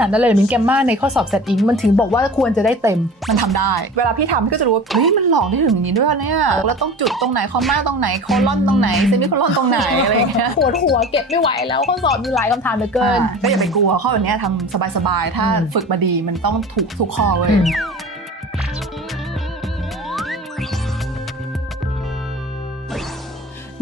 นาดนั้นเลยเหรอมินแกมมาในข้อสอบ set in มันถึงบอกว่าควรจะได้เต็มมันทำได้ เวลาพี่ทำพี่ก็จะรู้ว่าเฮ้ยมันหลอกได้ถึงอย่างนี้ด้วยเนี่ยแล้วต้องจุดตรงไหนคอมมาตรงไหนโคลอนตรงไหนเซมิโคลอนตรงไหนอะไรอย่างเงี้ยปวดหัวเก็บไม่ไหวแล้วข้อสอบมีหลายคำถามเหลือเกินอ่าก็อย่าไปกลัวข้อแบบเนี้ยทำสบายๆถ้าอืมฝึกมาดีมันต้องถูกทุกข้อเว้ย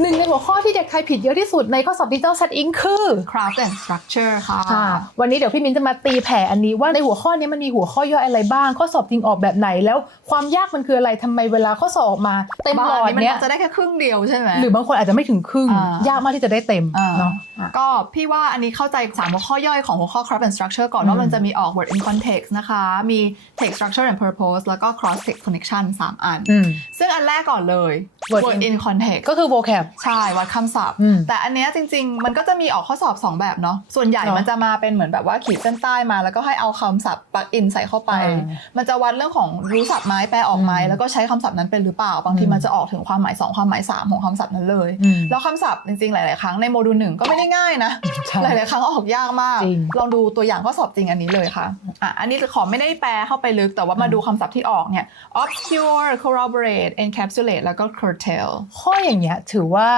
หนึ่งในหัวข้อที่เด็กไทยผิดเยอะที่สุดในข้อสอบดิจิทัล set in คือ craft and structure ค่ะค่ะ วันนี้เดี๋ยวพี่มิ้นจะมาตีแผ่อันนี้ว่าในหัวข้อนี้มันมีหัวข้อย่อยอะไรบ้าง ข้อสอบจริงออกแบบไหน แล้วความยากมันคืออะไรทำไมเวลาข้อสอบออกมาเต็มหลอดมัเนี้ยจะได้แค่ครึ่งเดียวใช่ไหมหรือบางคนอาจจะไม่ถึงครึ่งอ่ายากมากที่จะได้เต็มอ่าเนาะอะก็พี่ว่าอันนี้เข้าใจสามหัวข้อย่อยของหัวข้อ craft and structure ก่อนอืมว่ามันจะมีออก word in context นะคะ มี text structure and purpose แล้วก็ cross text connection สามอันอืมซึ่งอันแรกก่อนเลย word word in- in context ก็คือ vocab ใช่วัดคำศัพท์ อืมแต่อันเนี้ยจริง ๆ มันก็จะมีออกข้อสอบ 2 แบบเนาะส่วนใหญ่เนอะมันจะมาเป็นเหมือนแบบว่าขีดเส้นใต้มา แล้วก็ให้เอาคำศัพท์ปลักอินใส่เข้าไป อ่ามันจะวัดเรื่องของรู้ศัพท์ไหมแปลออกไหมอืมแล้วก็ใช้คำศัพท์นั้นเป็นหรือเปล่าบางทีอืม มันจะออกถึงความหมาย2ความหมาย3ของคำศัพท์นั้นเลย อืม แล้วคำศัพท์จริงๆ หลาย ๆ ครั้งในโมดูลหนึ่งก็ไม่ได้ง่ายนะ ใช่หลาย ๆ ครั้งออกยากมาก จริงลองดูตัวอย่างข้อสอบจริงอันนี้เลยค่ะ อะ อันนี้ขอไม่ได้แปลเข้าไปลึกแต่ว่ามาดูคำศัพท์ที่ออกเนี่ย obscure corroborate encapsulate แล้วก็ curtail ข้ออย่างเงี้ยถือว่า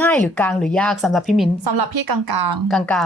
ง่ายหรือกลางหรือยากสำหรับพี่มิ้นสำหรับพี่กลางกลาง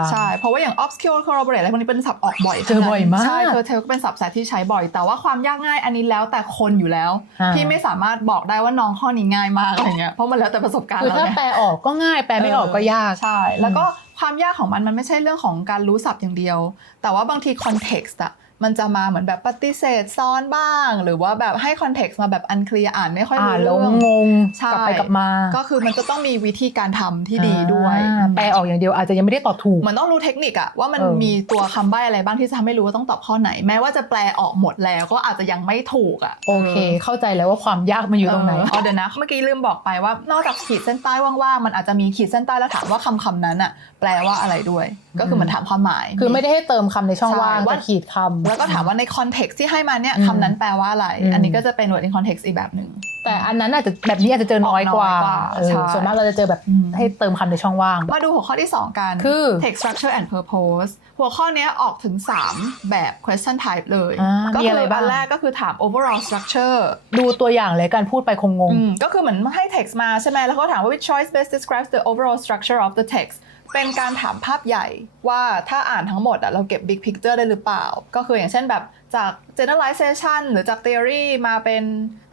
ๆ ใช่ เพราะว่าอย่าง obscure corroborate อะไรพวกนี้เป็นศัพท์ออกบ่อยเจอบ่อยมาก ใช่ curtail ก็เป็นศัพท์สายที่ใช้บ่อย แต่ว่าความยากง่ายอันนี้แล้วแต่คนอยู่แล้วอ่าพี่ไม่สามารถบอกได้ว่าน้องข้อนี้ง่ายมากอะไรเงี้ยเพราะมันแล้วแต่ประสบการณ์คือเราถ้าไงแปลออกก็ง่ายแปลไม่ออกก็ยากใช่ แล้วก็ความยากของมันมันไม่ใช่เรื่องของการรู้ศัพท์อย่างเดียว แต่ว่าบางที context อะ มันจะมาเหมือนแบบปฏิเสธซ้อนบ้าง หรือว่าแบบให้ context มาแบบอันเคลียร์อ่านไม่ค่อยอ่ารู้นแล้วเรื่องงงใช่กลับไปกลับมา ก็คือมันจะต้องมีวิธีการทำที่ดีด้วยอ่าแปลออกอย่างเดียวอาจจะยังไม่ได้ตอบถูกเหมือนต้องรู้เทคนิคอะว่ามันเออมีตัวคำใบ้อะไรบ้างที่จะทำให้รู้ว่าต้องตอบข้อไหน แม้ว่าจะแปลออกหมดแล้วก็อาจจะยังไม่ถูกอะโอเค เข้าใจแล้วว่าความยากมันอยู่ตรงไหนเอ๋อเดี๋ยวนะเมื่อกี้ลืมบอกไปว่านอกจากขีดเส้นใต้ว่างๆมันอาจจะมีขีดเส้นใต้แล้วถามว่าคำคำๆนั้นอะแปลว่าอะไรด้วยก็คือเหมันถามความหมาย คือไม่ได้ให้เติมคำในช่องว่างใช่ว่าแต่ขีดคำแล้วก็ถามว่าในคอนเท็กซ์ที่ให้มาเนี่ยอืมคำนั้นแปลว่าอะไรอืมอันนี้ก็จะเป็น word in context อีกแบบหนึ่งแต่อันนั้นอาจจะแบบนี้อาจจะเจอน้อยกว่าออกน้อยกว่าเออใช่ส่วนมากเราจะเจอแบบอืมให้เติมคำในช่องว่าง มาดูหัวข้อที่ 2 กัน คือ text structure and purpose หัวข้อเนี้ยออกถึง 3 แบบ question type เลยอ่าก็มีคือะไรบ้างอันแรกก็คือถาม overall structure ดูตัวอย่างเลยการพูดไปคงงงอืมก็คือเหมือนให้ text มาใช่ไหมแล้วเขาถามว่า which choice best describes the overall structure of the text เป็นการถามภาพใหญ่ว่าถ้าอ่านทั้งหมดอะเราเก็บ big picture ได้หรือเปล่า ก็คืออย่างเช่นแบบจาก generalization หรือจาก theory มาเป็น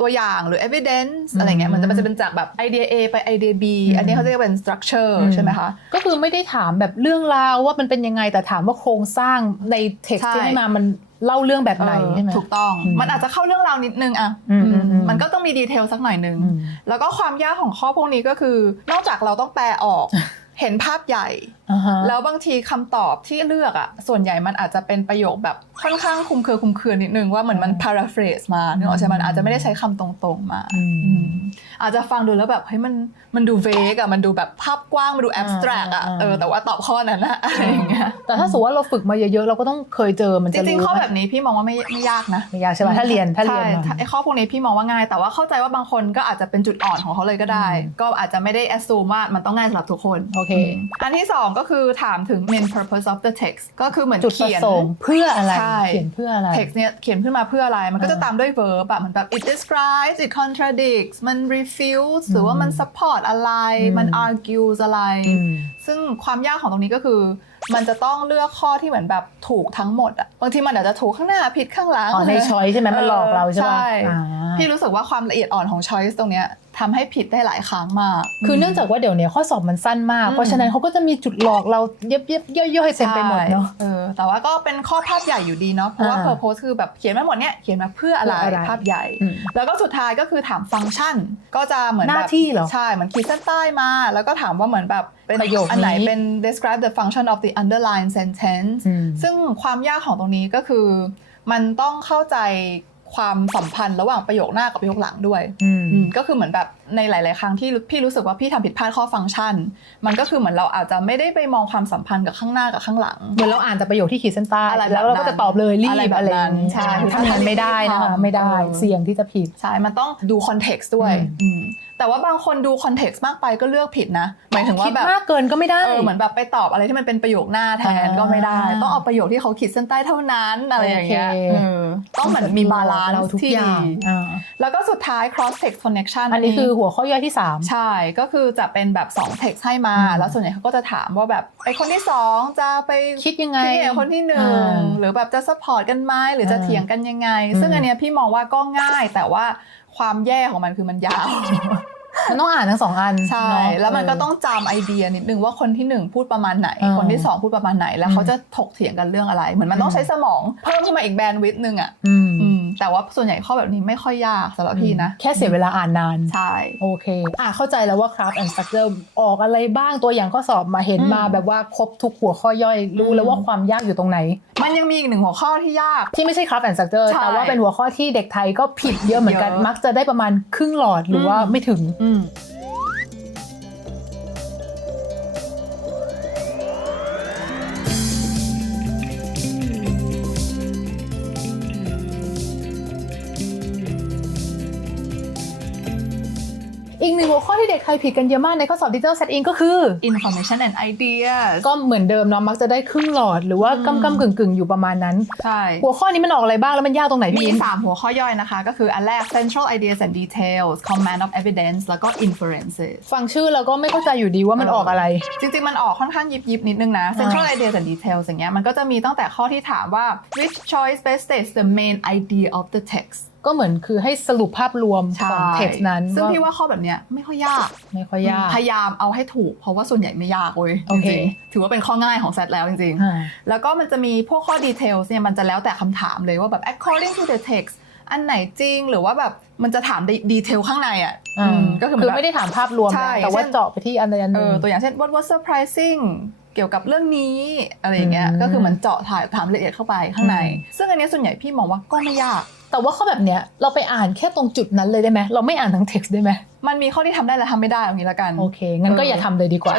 ตัวอย่างหรือ evidence อะไรเงี้ยมันจะมันจะเป็นจากแบบ idea A ไป idea B อืมอันนี้เขาเรียกเป็น structure อืมใช่ไหมคะ ก็คือไม่ได้ถามแบบเรื่องราวว่ามันเป็นยังไงแต่ถามว่าโครงสร้างในเท็กซ์ใช่ที่ให้มามันเล่าเรื่องแบบไหนเออใช่ไหมถูกต้องอืมมันอาจจะเข้าเรื่องราวนิดนึงอะอืมอืมอืมมันก็ต้องมีดีเทลสักหน่อยนึงอืมแล้วก็ความยากของข้อพวกนี้ก็คือ นอกจากเราต้องแปลออก เห็นภาพใหญ่อ่าฮะแล้วบางทีคำตอบที่เลือกอะส่วนใหญ่มันอาจจะเป็นประโยคแบบค่อนข้างคลุมเครือคลุมเครือนิดนึงว่าเหมือนมัน paraphrase มาเนกอะใช่ไหมมันอาจจะไม่ได้ใช้คำตรงๆมาอืมอืมอาจจะฟังดูแล้วแบบเฮ้ยมันมันดูเวกอะมันดูแบบภาพกว้าง มันดู abstract อะอ่าเออแต่ว่าตอบข้อนั้นอะอะไรอย่างเงี้ยแต่ถ้าสมมติว่าเราฝึกมาเยอะๆ เราก็ต้องเคยเจอมันจจะริงๆรู้ข้อไหมแบบนี้พี่มองว่าไม่ไม่ยากนะไม่ยากใช่ไหมถ้าเรียนถ้าเรียนใช่มาถ้าไอ้ข้อพวกนี้พี่มองว่าง่าย แต่ว่าเข้าใจว่าบางคนก็อาจจะเป็นจุดอ่อนของเขาเลยก็ได้อืมก็อาจจะไม่ได้ assume ว่ามันต้องง่ายสำหรับทุกคนโอเคมอันที่สองก็คือถามถึง main purpose of the text ก็คือเหมือนจุดประเขียนสงค์เพื่ออะไรใช่เขียนเพื่ออะไร text เนี่ยเขียนขึ้นมาเพื่ออะไร มันก็จะอ่าตามด้วย verb อะเหมือนแบบ it describes it contradicts มัน refutes หรือว่ามัน support อะไรอืมมัน argues อะไรอืมซึ่งความยากของตรงนี้ก็คือมันจะต้องเลือกข้อที่เหมือนแบบถูกทั้งหมดอะบางทีมันอาจจะถูกข้างหน้าผิดข้างหลังอ๋อในช้อยใช่ไหมมันหลอกเราใช่ปะใช่อ่าพี่รู้สึกว่าความละเอียดอ่อนของ choice ตรงเนี้ย ทำให้ผิดได้หลายครั้งมาก คือเนื่องจากว่าเดี๋ยวนี้ข้อสอบมันสั้นมากอืมเพราะฉะนั้นเขาก็จะมีจุดหลอกเราเย็บเย็บย่อยๆเต็มไปหมดเนาะใช่เออแต่ว่าก็เป็นข้อภาพใหญ่อยู่ดีเนาะ เพราะว่าอ่า purpose คือแบบเขียนมาหมดเนี่ยเขียนมาเพื่ออะไรเพื่ออะไรภาพใหญ่อืมแล้วก็สุดท้ายก็คือถามฟังก์ชัน ก็จะเหมือนหแบบน้าที่เหรอ ใช่เหมือนขีดเส้นใต้มา แล้วก็ถามว่าเหมือนแบบเป็นประโยคนี้อันไหนเป็น describe the function of the underlying sentence อืมซึ่งความยากของตรงนี้ก็คือ มันต้องเข้าใจ ความสัมพันธ์ระหว่างประโยคหน้ากับประโยคหลังด้วยอืมอืมก็คือเหมือนแบบในหลาย ๆ ครั้งที่พี่รู้สึกว่าพี่ทำผิดพลาดข้อฟังก์ชัน มันก็คือเหมือนเราอาจจะไม่ได้ไปมองความสัมพันธ์กับข้างหน้ากับข้างหลังเหมือนเราอ่านแต่ประโยคที่ขีดเส้นใต้อะไรแบบแล้วเราก็จะตอบเลยรีอะไรบแบบอะไรอย่างนั้นนี้ใช่ทำงานไม่ได้นะคะทำไม่ได้เออเสี่ยงที่จะผิดใช่มันต้องดูคอนเท็กซ์ด้วยอืมอืม แต่ว่าบางคนดูคอนเท็กซ์มากไปก็เลือกผิดนะหมายถึงว่าคิดแบบมากเกินก็ไม่ได้เออเหมือนแบบไปตอบอะไรที่มันเป็นประโยคหน้าแทนอ่าก็ไม่ได้ ต้องเอาประโยคที่เขาขีดเส้นใต้เท่านั้นอะไรอย่างเงี้ยโอเคเออต้องเหมือนมีบาลานเราซ์ทุกที่อย่าดีงอ่าแล้วก็สุดท้าย cross text connection อันนี้คือหัวข้อย่อยที่ 3 ใช่ก็คือจะเป็นแบบ 2 text ให้มาอืมแล้วส่วนใหญ่เขาก็จะถามว่าแบบไอคนที่ 2 จะไปคิดยังไงคิดอย่างคนที่หนึ่งอ่าหรือแบบจะ support กันไหมหรือจะอ่าเถียงกันยังไงอืมซึ่งอันเนี้ยพี่มองว่าก็ง่ายแต่ว่าความแย่ของมันคือมันยาว มันต้องอ่านทั้งสองอันใช่เนาะแล้วมันก็เต้องจำไอเดียนิดนึงว่าคนที่หนึ่งพูดประมาณไหนอ่าคนที่สองพูดประมาณไหน แล้วเขาจะถกเถียงกันเรื่องอะไร เหมือนมันต้องใช้สมอง เพิ่มขึ้นมาอีกแบนด์วิดนึงอะอืมอืมแต่ว่าส่วนใหญ่ข้อแบบนี้ไม่ค่อยยากสำหรับพี่นะ แค่เสียเวลาอ่านนาน ใช่ โอเค อะเข้าใจแล้วว่า craft and structure ออกอะไรบ้างตัวอย่างข้อสอบมาเห็นอืมมาแบบว่าครบทุกหัวข้อย่อยรู้อืมแล้วว่าความยากอยู่ตรงไหน มันยังมีอีกหนึ่งหัวข้อที่ยากที่ไม่ใช่ craft and structure ใช่แต่ว่าเป็นหัวข้อที่เด็กไทยก็ผิดเยอะเหมือนกันเยอะมักจะได้ประมาณครึ่งหลอดหรือว่าอืมไม่ถึงอื ที่เด็กไทยผิดกันเยอะมากในข้อสอบ digital setting ก็คือ information and ideas ก็เหมือนเดิมเนาะมักจะได้ครึ่งหลอด หรือว่าอืมกำกำกึ่งกึ่งๆอยู่ประมาณนั้น ใช่ หัวข้อนี้มันออกอะไรบ้างแล้วมันยากตรงไหนพี่มีมิ้นสามหัวข้อย่อยนะคะ ก็คืออันแรก central ideas and details command of evidence แล้วก็ inferences ฟังชื่อแล้วก็ไม่เข้าใจอยู่ดีว่ามันออกอะไร จริง ๆ มันออกค่อนข้างยิบยิบๆนิดนึงนะ central ideas and details อย่างเงี้ยมันก็จะมีตั้งแต่ข้อที่ถามว่า which choice best states the main idea of the text ก็เหมือนคือให้สรุปภาพรวมขใช่อง text นั้น ซึ่งพี่ว่าข้อแบบเนี้ยไม่ค่อยยาก ไม่ค่อยยาก พยายามเอาให้ถูก เพราะว่าส่วนใหญ่ไม่ยากเว้ยโอจเคริงๆถือว่าเป็นข้อง่ายของแซดแล้วจริงอ่าๆแล้วก็มันจะมีพวกข้อ details เนี่ยมันจะแล้วแต่คำถามเลยว่าแบบ according to the text อันไหนจริงหรือว่าแบบมันจะถามดีเทลข้างในอะอืมก็คือคือแบบไม่ได้ถามภาพรวมใช่นะแต่ว่าเช่นเจาะไปที่อันใดอันหเอนึ่งอตัวอย่างเช่น what was surprising เกี่ยวกับเรื่องนี้อะไรอย่างเงี้ยอืมก็คือเหมันเจาะถ่ายถามละเอียดเข้าไปข้างในอืมซึ่งอันเนี้ยส่วนใหญ่พี่มองว่าก็ไม่ยาก แต่ว่าข้อแบบเนี้ยเราไปอ่านแค่ตรงจุดนั้นเลยได้ไหมเราไม่อ่านทั้ง text ได้ไหมมันมีข้อที่ทำได้และทำไม่ได้อย่างนี้ละกัน โอเค งั้นก็เออออย่าทำเลยดีกว่า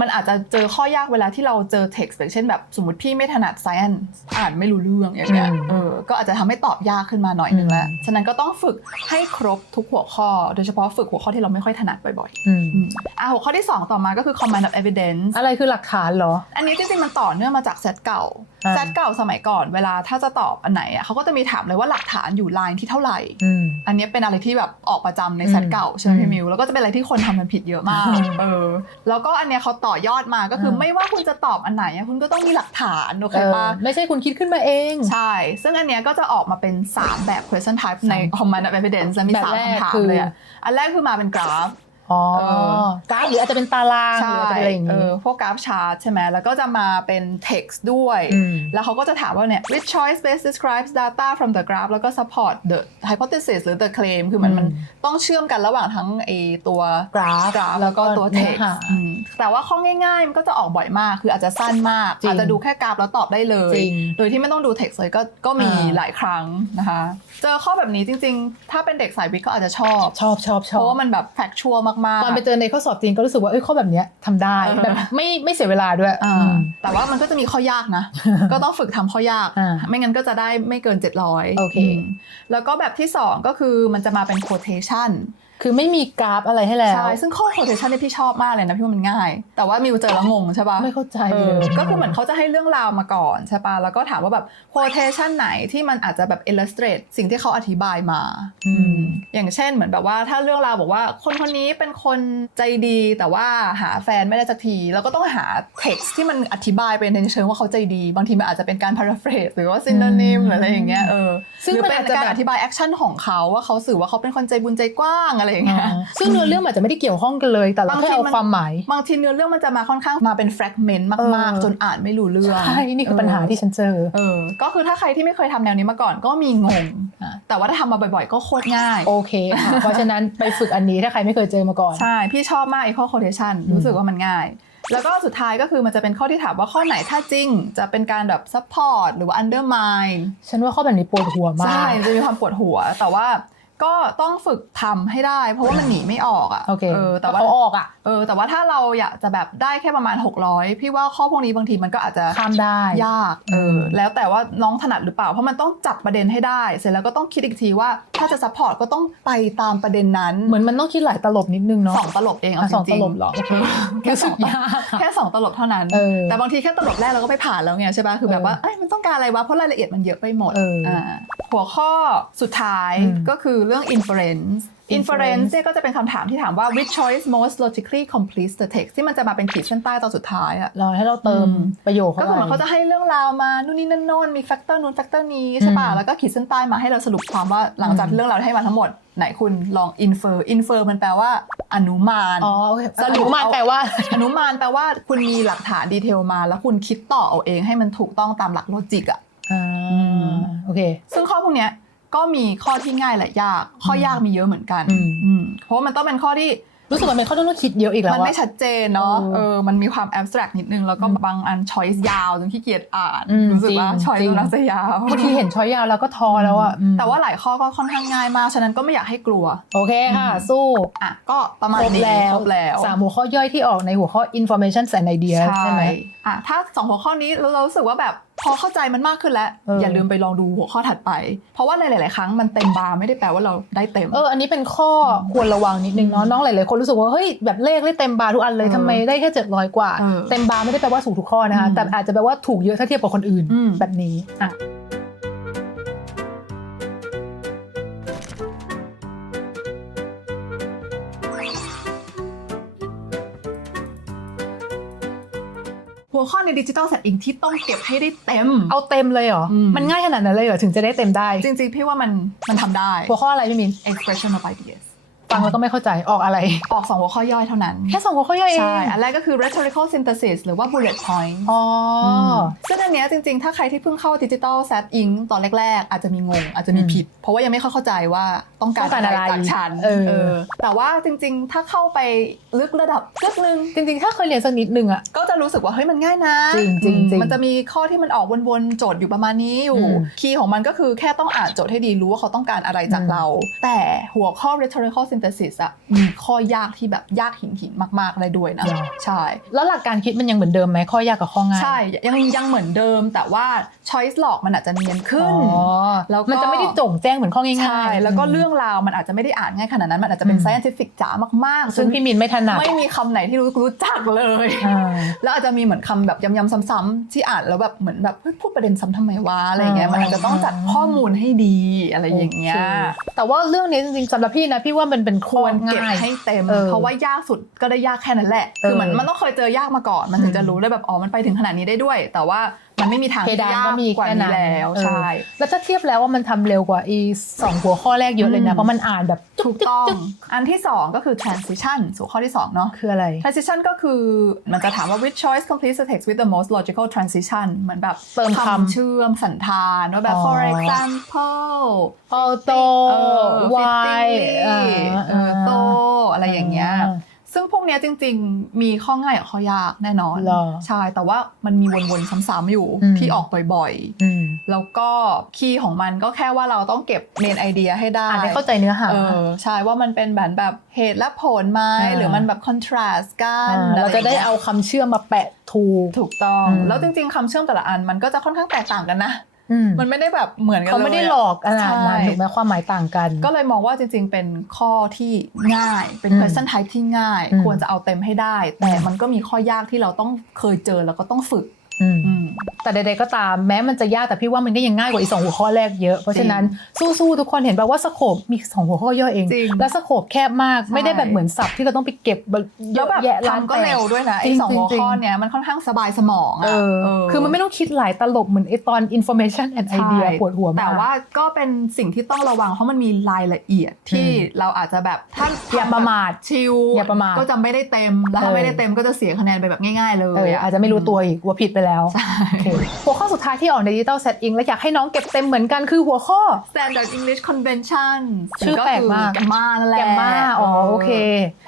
มันอาจจะเจอข้อยากเวลาที่เราเจอ text อย่างเช่นแบบสมมติพี่ไม่ถนัด science อ่านไม่รู้เรื่องอย่างเงี้ยอืมเออก็อาจจะทำให้ตอบยากขึ้นมาหน่อยนึงแล้วอืมฉะนั้นก็ต้องฝึกให้ครบทุกหัวข้อ โดยเฉพาะฝึกหัวข้อที่เราไม่ค่อยถนัดบ่อยอืมๆอืมอะหัวข้อที่ 2 ต่อมาก็คือ command of evidence อะไรคือหลักฐานเหรอ อันนี้จริงๆมันต่อเนื่องมาจากเซตเก่าอ่าเซตเก่าสมัยก่อนเวลาถ้าจะตอบอันไหนอะเขาก็จะมีถามเลยว่าหลักฐานอยู่ไลน์ที่เท่าไหร่อืมอันนี้เป็นอะไรที่แบบออกประจำในเซตอืมเก่าใช่ไหมอืมพี่มิวแล้วก็จะเป็นอะไรที่คนทำมันผิดเยอะมากอืมเออแล้วก็อันเนี้ยเขาต่อยอดมาก็คืออ่าไม่ว่าคุณจะตอบอันไหนอะคุณก็ต้องมีหลักฐานโอเคเออปะไม่ใช่คุณคิดขึ้นมาเอง ใช่ ซึ่งอันเนี้ยก็จะออกมาเป็น 3 แบบ question type ใน command of evidence และมีแบบสามแรกคำถามคือเลยอะอันแรกคือมาเป็นกราฟ อ๋อเออกราฟหรืออาจจะเป็นตารางหรืออาจจะเป็นอะไรอย่างเอนี้อพวกกราฟชาร์ตใช่ไหมแล้วก็จะมาเป็น text ด้วยอืมแล้วเขาก็จะถามว่าเนี่ย which choice best describes data from the graph แล้วก็ support the hypothesis หรือ the claim คือมันอืมมันต้องเชื่อมกันระหว่างทั้งไอตัวกราฟกราฟแล้วก็ตัวเนื้อ text หาอืมแต่ว่าข้อง่ายๆ มันก็จะออกบ่อยมาก คืออาจจะสั้นมากจริงอาจจะดูแค่กราฟแล้วตอบได้เลยจริงโดยที่ไม่ต้องดู text เลยก็ก็มีอ่าหลายครั้งนะคะ เจอข้อแบบนี้จริง ๆ ถ้าเป็นเด็กสายวิทย์ก็อาจจะชอบชอบชอบชเพอบราะว่ามันแบบ factual มากๆ ตอนไปเจอในข้อสอบจริงก็รู้สึกว่าเอ้ยข้อแบบเนี้ยทำได้เออแบบไม่ไม่เสียเวลาด้วยอ่าอืมแต่ว่ามันก็จะมีข้อยากนะ ก็ต้องฝึกทำข้อยากอ่าไม่งั้นก็จะได้ไม่เกิน 700โอเคมแล้วก็แบบที่ 2 ก็คือมันจะมาเป็น quotation คือไม่มีกราฟอะไรให้แล้ว ใช่ ซึ่งข้อ quotation เนี่ยพี่ชอบมากเลยนะพี่ว่ามันง่าย แต่ว่ามิวเจอแล้วงงใช่ปะไม่เข้าใจเอเลอยก็คือเหมือนเขาจะให้เรื่องราวมาก่อนใช่ปะแล้วก็ถามว่าแบบ quotation ไหนที่มันอาจจะแบบ illustrate สิ่งที่เขาอธิบายมาอืมอย่างเช่นเหมือนแบบว่าถ้าเรื่องราวบอกว่าคนคนนี้เป็นคนใจดีแต่ว่าหาแฟนไม่ได้สักทีเราก็ต้องหา text ที่มันอธิบายไปในเชิงว่าเขาใจดี บางทีมันอาจจะเป็นการ paraphrase หรือว่า synonym อืมหรืออะไรอย่างเงี้ยเออซึ่งหรือมันเป็นอาจจะการแบบอธิบาย action ของเขาว่าเขาสื่อว่าเขาเป็นคนใจบุญใจกว้างอะไรอย่างเงี้ยอ่าซึ่งเนื้อเรื่องอาจจะไม่ได้เกี่ยวข้องกันเลย แต่เราบางแค่ทีเอามันความหมายบางทีเนื้อเรื่องมันจะมาค่อนข้างมาเป็น fragment มากเออๆจนอ่านไม่รู้เรื่องใช่นี่คือปัญหาที่ฉันเจอเออก็คือถ้าใครที่ไม่เคยทำแนวนี้มาก่อนก็มีงงอะแต่ว่าถ้าทำมาบ่อยๆ ก็โคตรง่าย โอเคค่ะเพราะฉะนั้นไปฝึกอันนี้ถ้าใครไม่เคยเจอมาก่อนใช่พี่ชอบมากไอ้ข้อ quotation อืมรู้สึกว่ามันง่ายแล้วก็สุดท้ายก็คือมันจะเป็นข้อที่ถามว่าข้อไหนถ้าจริง จะเป็นการแบบ support หรือว่า undermine ฉันว่าข้อแบบนี้ปวดหัวมาใช่กจะมีความปวดหัวแต่ว่า ก็ต้องฝึกทำให้ได้ เพราะว่ามันหนีไม่ออกอะโอเคเออแต่แต่ว่าเขาออกอะเออแต่ว่าถ้าเราอยากจะแบบได้แค่ประมาณ 600 พี่ว่าข้อพวกนี้บางทีมันก็อาจจะข้ามได้ยากเออแล้วแต่ว่าน้องถนัดหรือเปล่า เพราะมันต้องจับประเด็นให้ได้ เสร็จแล้วก็ต้องคิดอีกทีว่าถ้าจะซัพพอร์ตก็ต้องไปตามประเด็นนั้น เหมือนมันต้องคิดหลายตลบนิดนึงเนาะสองตลบเองเอาอะจสองริตงลบเหรอโอเคๆแค่รู้สสึอกงยากแค่สองตลบเท่านั้นเออแต่บางทีแค่ตลบแรกเราก็ไปผ่านแล้วไงใช่ปะคือแบบว่าเออเอ้ยมันต้องการอะไรวะเพราะรายละเอียดมันเยอะไปหมดเอออ่า หัวข้อสุดท้ายอืมก็คือเรื่อง inference inference เนี่ยก็จะเป็นคำถามที่ถามว่า which choice most logically completes the text ที่มันจะมาเป็นขีดเส้นใต้ตอนสุดท้ายอะเราให้เราเติมอืมประโยคก็เข้าคือไปเหมือนเขาจะให้เรื่องราวมานู่นนี่นั่นโน่นมีแฟกเตอร์นู้นแฟกเตอร์นี้ใช่ป่ะอืมแล้วก็ขีดเส้นใต้มาให้เราสรุปความว่าหลังจากอืมเรื่องราวที่ให้มาทั้งหมดไหนคุณลอง infer infer มันแปลว่าอนุมานอ๋อโอเคสสรุรุปปมาเอาแต่ว่า อนุมานแปลว่าคุณมีหลักฐานดีเทลมา แล้วคุณคิดต่อเอาเองให้มันถูกต้องตามหลักโลจิกอะ อ่าโอเค ซึ่งข้อพวกเนี้ยก็มีข้อที่ง่ายและยาก ข้อยากมีเยอะเหมือนกันอืมอืมเพราะว่ามันต้องเป็นข้อที่รู้สึกมันเป็นข้อต้องคิดเยอะอีกแล้วมันอะไม่ชัดเจนเนาะเออเออมันมีความ abstract นิดนึง แล้วก็อืมบางอัน choice ยาวจนขี้เกียจอ่านอืมรู้สึกว่าจริง choice จริงมันน่าจะยาวบางทีเห็นช้อยยาวแล้วก็ท้อแล้วอะอืมแต่ว่าหลายข้อก็ค่อนข้างง่ายมากฉะนั้นก็ไม่อยากให้กลัว โอเคค่ะอืมสู้อะก็ประมาณครบนี้แล้วครบแล้วสามหัวข้อย่อยที่ออกในหัวข้อ information and idea ใช่ไหมอะถ้าสองหัวข้อนี้เราเรารู้สึกว่าแบบ พอเข้าใจมันมากขึ้นแล้ว เออออ ย่าลืมไปลองดูหัวข้อถัดไป เพราะว่าในหลาย ๆ ครั้งมันเต็มบาร์ไม่ได้แปลว่าเราได้เต็ม เออ อันนี้เป็นข้อควรระวังนิดนึงเนาะ น้องหลายๆคนรู้สึกว่า เฮ้ย แบบเลขได้เต็มบาร์ทุกอันเลยเออทำไมได้แค่เจ็ดร้อยกว่า เออเต็มบาร์ไม่ได้แปลว่าถูกทุกข้อนะคะ อืมแต่อาจจะแปลว่าถูกเยอะถ้าเทียบกับคนอื่น อืม แบบนี้อะ ข้อในดิจิ t a ลเซตอิงที่ต้องเก็บให้ได้เต็ม เอาเต็มเลยเหรออืมมันง่ายขนาดนั้นเลยเหรอ ถึงจะได้เต็มได้ จริงๆ พี่ว่ามันมันทำได้ หัวข้ออะไรพี่มิน expression of ideas ฟังแล้วก็ไม่เข้าใจออกอะไร ออกสองหัวข้อย่อยเท่านั้น แค่สองหัวข้อย่อยเอง ใช่ อันแรกก็คือ rhetorical synthesis หรือว่า bullet point อ๋ออซึ่งอันเนี้ยจริงๆ ถ้าใครที่เพิ่งเข้าดิจิ t a ลเซตอิงตอนแรกๆ อาจจะมีงง อาจจะมีอืมผิด เพราะว่ายังไม่ค่อยเข้าใจว่าต้องการต้องการอะไรอะไรจากฉันเออ เออแต่ว่าจริงๆ ถ้าเข้าไปลึกระดับลึกนึง จริงๆ ถ้าเคยเรียนสักนิดนึงอะ ก็จะรู้สึกว่าเฮ้ยมันง่ายนะจริงๆจริงอืมมันจะมีข้อที่มันออกวนๆโจทย์อยู่ประมาณนี้อยู่ อืมคีย์ของมันก็คือแค่ต้องอ่านโจทย์ให้ดีรู้ว่าเขาต้องการอะไรจากอืม เรา แต่หัวข้อ rhetorical synthesis อะมีข้อยากที่แบบยากหินหินๆมากๆเลยด้วยนะใช่ แล้วหลักการคิดมันยังเหมือนเดิมไหมข้อยากกับข้อง่ายใช่ยังยังเหมือนเดิมแต่ว่า choice หลอกมันอาจจะเนียนขึ้นอ๋อแล้วก็มันจะไม่ได้โจ่งแจ้งเหมือนข้อง่ายๆใช่แล้วก็มเรื่องราวมันอาจจะไม่ได้อ่านง่ายขนาดนั้นมันอาจจะเป็นอืม scientific จ๋ามากๆ ซึ่งพี่มินไม่ถนัดไม่มีคำไหนที่รู้รู้จักเลยอ่าแล้วอาจจะมีเหมือนคำแบบย้ำๆซ้ำๆที่อ่านแล้วแบบเหมือนแบบเฮ้ยพูดประเด็นซ้ำทำไมวะอะไรอย่างเงี้ยอ่ามัมันอาจจะต้องจัดข้อมูลให้ดีอะไรอย่างเงี้ยโอคแต่ว่าเรื่องนี้จริงๆสำหรับพี่นะพี่ว่ามันเป็นคข้อวรเก็บง่ายให้เต็มเออเพราะว่ายากสุดก็ได้ยากแค่นั้นแหละ คือเหมือนเออมันต้องเคยเจอยากมาก่อน มันถึงจะรู้ได้แบบอ๋อมันไปถึงขนาดนี้ได้ด้วย แต่ว่า มันไม่มีทางเพที่ดานยากก็มีกว่าแค่นี้นั้นแล้วเออใช่แล้วถ้าเทียบแล้วว่ามันทำเร็วกว่าอีสองหัวข้อแรกเยอะเลยอืนะมเพราะมันอ่านแบบถูกต้อง อันที่สองก็คือ transition สู่ข้อที่สองเนาะคืออะไร transition ก็คือมันจะถามว่า which choice completes the text with the most logical transition เหมือนแบบเติมคำเชื่อมสันธานว่าแบบอ๋อ for example auto เออ y fittingly เออโตอะไรอย่างเงี้ย ซึ่งพวกเนี้ยจริง ๆ มีข้อง่ายกับข้อยากแน่นอนเหรอใช่แต่ว่ามันมีวนๆซ้ำๆอยู่อืมที่ออกบ่อยอืมๆแล้วก็คีย์ของมันก็แค่ว่าเราต้องเก็บเมนไอเดียให้ได้อ่านให้เข้าใจเนื้อหาเออใช่ว่ามันเป็นแบบแบบเหตุและผลไหมอ่าหรือมันแบบคอนทราสต์กันอ่าเราจะได้เอาคำเชื่อมมาแปะถูกถูกต้องอืมแล้วจริง ๆคำเชื่อมแต่ละอันมันก็จะค่อนข้างแตกต่างกันนะอื มมันไม่ได้แบบเหมือนกันเขาไม่ได้หลอกขนาดนั้นใช่ถูกไหมความหมายต่างกัน ก็เลยมองว่าจริง ๆ เป็นข้อที่ง่ายเป็นอืม question type ที่ง่ายอืมควรจะเอาเต็มให้ได้ แต่มันก็มีข้อยากที่เราต้องเคยเจอแล้วก็ต้องฝึกอืมอืม แต่ใดๆก็ตามแม้มันจะยากแต่พี่ว่ามันก็ยังง่ายกว่าอีกสองหัวข้อแรกเยอะเพราะฉะนั้นสู้ๆทุกคนเห็นป่ะว่าสโคปมีสองหัวข้อย่อยเองจริงแล้วสโคปแคบมากใช่ไม่ได้แบบเหมือนสับที่เราต้องไปเก็บแบบเยแล้วอะแบบแยะล้านทำก็แปดเร็วด้วยนะไอ้จริงสองหัวจริงข้อเนี้ยมันค่อนข้างสบายสมองเออะอเออคือมันไม่ต้องคิดหลายตลบเหมือนไอตอน information and ใช่ idea ปวดหัวมากแต่ว่าก็เป็นสิ่งที่ต้องระวังเพราะมันมีรายละเอียดที่เราอาจจะแบบถ้าอย่าประมาทชิลอย่าประมาทก็จะไม่ได้เต็มแล้วถ้าเออไม่ได้เต็มก็จะเสียคะแนนไปแบบง่าย ๆ เลเอยออะอาจจะไม่รู้ตัวอีกว่าผิดไปแล้วใช่โอเคหัวข้อสุดท้ายที่ออกใน Digital Set Ink และอยากให้น้องเก็บเต็มเหมือนกันคือหัวข้อ Standard English Convention ชื่อแปลกมากแกมมานั่นแหละแกมมาอ๋อโอเค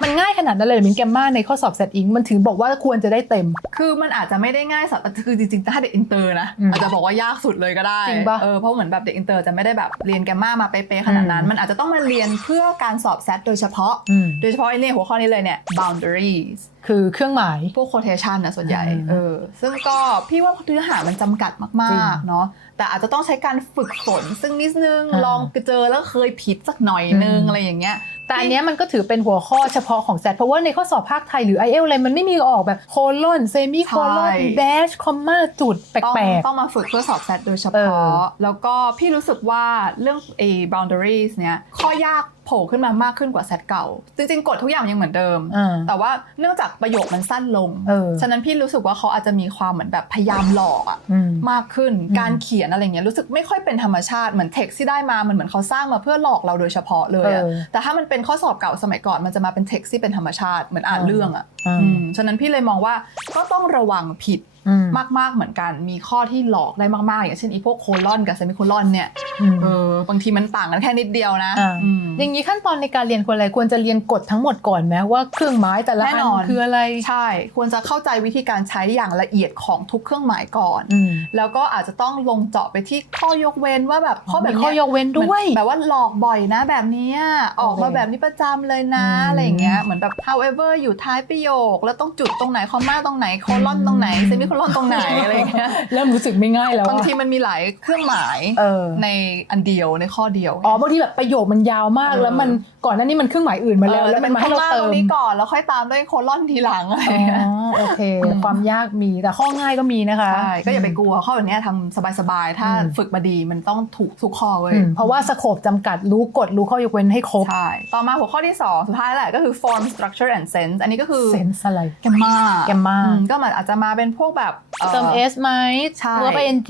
มันง่ายขนาดนั้นเลยเหรอมินแกมมาในข้อสอบ Set Ink มันถึงบอกว่าควรจะได้เต็ม คือมันอาจจะไม่ได้ง่ายสับคือจริงๆถ้าเด็กอินเตอร์นะอืมอาจจะบอกว่ายากสุดเลยก็ได้จริงปะเออเพราะเหมือนแบบเด็กอินเตอร์จะไม่ได้แบบเรียนแกมมามาเป๊ะๆขนาดนั้นอืมมันอาจจะต้องมาเรียนเพื่อการสอบแซดโดยเฉพาะอืมโดยเฉพาะไอ้เนี่ยหัวข้อนี้เลยเนี่ย boundaries คือเครื่องหมาย พวก quotation นะส่วนใหญ่อืมเออซึ่งก็พี่ว่าเนื้อหามันจำกัดจริมางกๆเนาะแต่อาจจะต้องใช้การฝึกฝน ซึ่งนิดนึงอ่าลองเจอแล้วเคยผิดสักหน่อยนึงอืมอะไรอย่างเงี้ย แต่อันเนี้ยมันก็ถือเป็นหัวข้อเฉพาะของแซดเพราะว่าในข้อสอบภาคไทยหรือ i อเอลอะไรมันไม่มีออกแบบโคลอนเซมิโคลอนใช่แดชคอมมาจุดแปต้องลกต้องมาฝึกเพื่อสอบแซดโดยเฉเอพาะอแล้วก็พี่รู้สึกว่าเรื่องเอ boundaries เนี้ยข้อยากโผล่ขึ้นมามากขึ้นกว่าแซดเก่า จริงๆ กฎทุกอย่างยังเหมือนเดิมๆอ่าแต่ว่าเนื่องจากประโยคมันสั้นลงเออฉะนั้นพี่รู้สึกว่าเขาอาจจะมีความเหมือนแบบพยายามหลอกอะอืมมากขึ้นอืมการเขียนอะไรเงี้ยรู้สึกไม่ค่อยเป็นธรรมชาติเหมือนเท็กซ์ที่ได้มามันเหมือนเขาสร้างมาเพื่อหลอกเราโดยเฉพาะเลยอะเออแต่ถ้ามันเป็นข้อสอบเก่าสมัยก่อนมันจะมาเป็นเท็กซ์ที่เป็นธรรมชาติเหมือนอ่านอืมเรื่องอะอืมอืมฉะนั้นพี่เลยมองว่าก็ต้องระวังผิดอื มมากๆเหมือนกันมีข้อที่หลอกได้มากๆ อย่างเช่นอีพวกโคลอนกับเซมิโคลอนเนี่ยอืมเออบางทีมันต่างกันแค่นิดเดียวนะอ่าอืมอย่างนี้ขั้นตอนในการเรียนควรอะไรควรจะเรียนกฎทั้งหมดก่อนไหมว่าเครื่องหมายแต่ละแน่อันนอนคืออะไรใช่ ควรจะเข้าใจวิธีการใช้อย่างละเอียดของทุกเครื่องหมายก่อนอืมแล้วก็อาจจะต้องลงเจาะไปที่ข้อยกเว้นว่าแบบข้อแบบมีเนี้ข้อยกเว้นด้วยหมือนแบบว่าหลอกบ่อยนะแบบเนี้ยออกมาโอเคแบบนี้ประจำเลยนะอืมอะไรอย่างเงี้ยเหมือนแบบ however อยู่ท้ายประโยค แล้วต้องจุดตรงไหนคอมมาตรงไหนโคลอนตรงไหนเซมิโคลอนตรงไหนอะไรอย่างเงี้ยเริ่มรู้สึกไม่ง่ายแล้วบางอะทีมันมีหลายเครื่องหมายเออในอันเดียวในข้อเดียวอ๋อบางทีแบบประโยคมันยาวมากเออแล้วมันก่อนหน้านี้มันเครื่องหมายอื่นมาแล้วเออแล้วมันมาให้เราป็เติตรมงนี้ก่อนแล้วค่อยตามด้วยโคลอนทีหลังอะไรอ๋อย่างเงี้ยอโอเคอืมความยากมีแต่ข้อง่ายก็มีนะคะใช่ก็อย่าไปกลัวข้อแบบเนี้ยทำสบายๆถ้าอืมฝึกมาดีมันต้องถูกทุกข้อเว้ยอืมเพราะว่าสโคปจำกัดรู้กฎรู้ข้อยกเว้นให้ครบใช่ต่อมาหัวข้อที่ 2 สุดท้ายแหละก็คือ form structure and sense อันนี้ก็คือเซนส์อะไรแกมมา Gamma ก็มันอาจจะมาเป็นพวกแบบอ่อเติม s ไหมใช่หรือว่า ing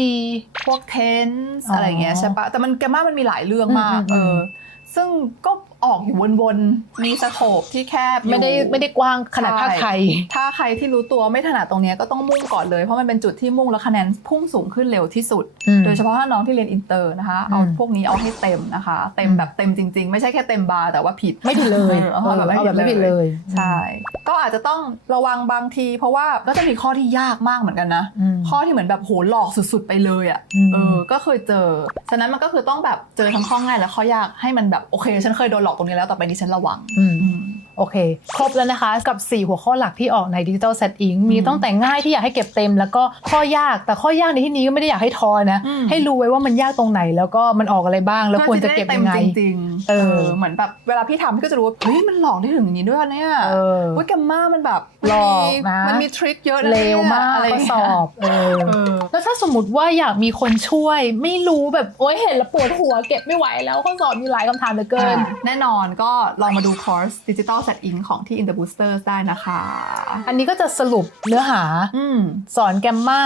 พวก tense อ๋อออะไรอย่างเงี้ยใช่ปะแต่มันแกมมามันมีหลายเรื่องมากอืมอืมเออซึ่งก็ ออกอยู่วนๆ มีสโคปที่แคบอยู่ไม่ได้ไม่ได้กว้างขนาดภาคไทย ถ้าใครที่รู้ตัวไม่ถนัดตรงเนี้ยก็ต้องมุ่งก่อนเลย เพราะมันเป็นจุดที่มุ่งแล้วคะแนนพุ่งสูงขึ้นเร็วที่สุดอืมโดยเฉพาะถ้าน้องที่เรียนอินเตอร์นะคะ เอาอืมพวกนี้เอาให้เต็มนะคะ เต็มอืมแบบเต็มจริงๆ ไม่ใช่แค่เต็มบาร์แต่ว่าผิดไม่ผิดเลยออเอาแบบเอาแบบไม่ผิดเลย ใช่ ก็อาจจะต้องระวังบางที เพราะว่าก็จะมีข้อที่ยากมากเหมือนกันนะอืมข้อที่เหมือนแบบโหหลอกสุดๆไปเลยอะอืมเออ ก็เคยเจอ ฉะนั้นมันก็คือต้องแบบเจอทั้งข้อง่ายและข้อยากให้มันแบบโอเค ฉันเคยโดนหลอกตรงนี้แล้วต่อไปนี้ฉันระวังอืมอืม โอเค ครบแล้วนะคะกับ 4 หัวข้อหลักที่ออกใน Digital Set Ink มีอืมตั้งแต่ง่ายที่อยากให้เก็บเต็ม แล้วก็ข้อยากแต่ข้อยากในที่นี้ก็ไม่ได้อยากให้ทอนะอืมให้รู้ไว้ว่ามันยากตรงไหน แล้วก็มันออกอะไรบ้าง แล้วควรจะเก็บยังไงพื่อจะด้เต็มจริงๆเอเอออเหมือนแบบเวลาพี่ทำพี่ก็จะรู้ว่าเฮ้ยมันหลอกได้ถึงอย่างนี้ด้วยเนี่ยเออเฮ้ยแกมมามันแบบหลอกนะมันมีทริคเยอะนะเร็วมากอะไรข้อสอบเออเออแล้วถ้าสมมติว่าอยากมีคนช่วย ไม่รู้แบบโอ๊ยเห็นแล้วปวดหัวเก็บไม่ไหวแล้วข้อสอบมีหลายคำถามเหลือเกินอ่าแน่นอนก็ลองมาดูคอร์ส Digital Set In ของที่ In the Boosters ได้นะคะ อันนี้ก็จะสรุปเนื้อหาอืม สอนแกมมา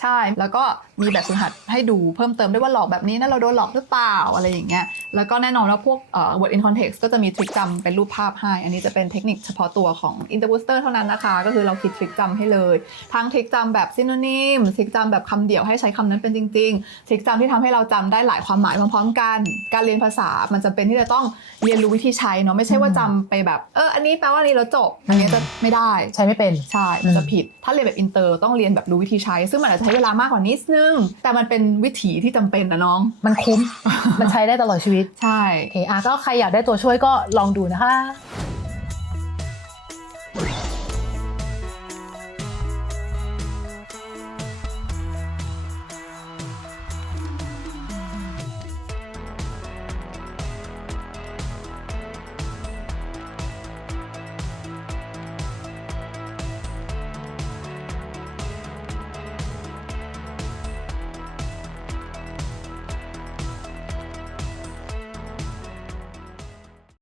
ใช่ แล้วก็มีแบบฝึกหัดให้ดูเพิ่มเติมด้วยว่าหลอกแบบนี้นะเราโดนหลอกหรือเปล่าอะไรอย่างเงี้ย แล้วก็แน่นอนว่าพวกเอ่อ word in context ก็จะมีทริคจำเป็นรูปภาพให้ อันนี้จะเป็นเทคนิคเฉพาะตัวของ Interbooster เท่านั้นนะคะ ก็คือเราคิดทริคจำให้เลย ทั้งทริคจำแบบ synonym ทริคจำแบบคำเดี่ยวให้ใช้คำนั้นเป็นจริง ๆ ทริคจำที่ทำให้เราจำได้หลายความหมายพร้อมๆกัน การเรียนภาษามันจะเป็นที่จะต้องเรียนรู้วิธีใช้เนาะไม่ใช่ว่าจำไปแบบเอออันนี้แปลว่าอันนี้แล้วจบ อันนี้จะไม่ได้ใช้ไม่เป็นใช่มันจะผิด ถ้าเรียนแบบอินเตอร์ต้องเรียนแบบรู้วิธีใช้ ซึ่งมันอาจจะใช้เวลามากกว่านิดนึง แต่มันเป็นวิถีที่จำเป็นนะน้อง มันคุ้มมันใช้ได้ตลอดชีวิต ใช่ โอเคอะก็ใครอยากได้ตัวช่วยก็ลองดูนะคะ